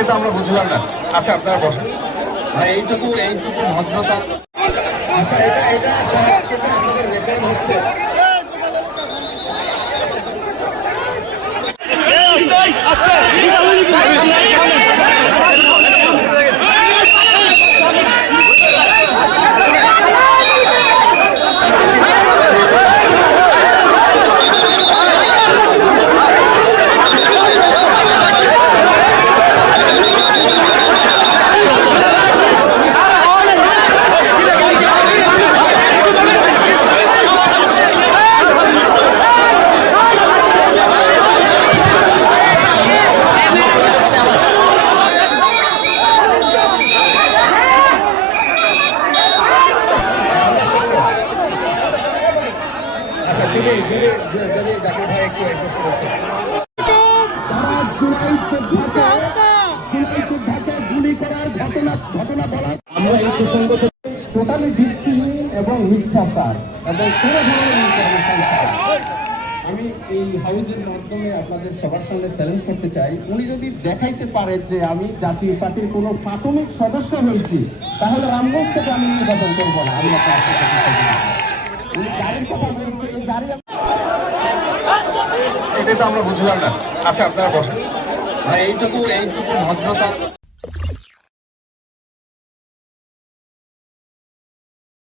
এটাই তো আমরা বুঝলাম না। আচ্ছা আপনারা বসেন ভাই, এইটুকু ভদ্রতা। আচ্ছা এটা এটা সব কিন্তু আমাদের রেকর্ড হচ্ছে। যদি জাকির ভাই একটু প্রশ্ন করতে গুলি করার ঘটনা বলার আমরা এই প্রসঙ্গ টোটালি ভিত্তিহীন এবং মিথ্যাচার এবং কোনো ধরনের আমি এই হাউজের মাধ্যমে আপনাদের সবার সামনে চ্যালেঞ্জ করতে চাই, উনি যদি দেখাইতে পারে যে আমি জাতীয় পার্টির কোনো প্রাথমিক সদস্য হয়েছি, তাহলে রামগঞ্জ থেকে আমি নির্বাচন করবো না। আমি আপনার এটাই তো আমরা বুঝলাম না। আচ্ছা আপনারা বসেন ভাই, এইটুকু ভদ্রতা।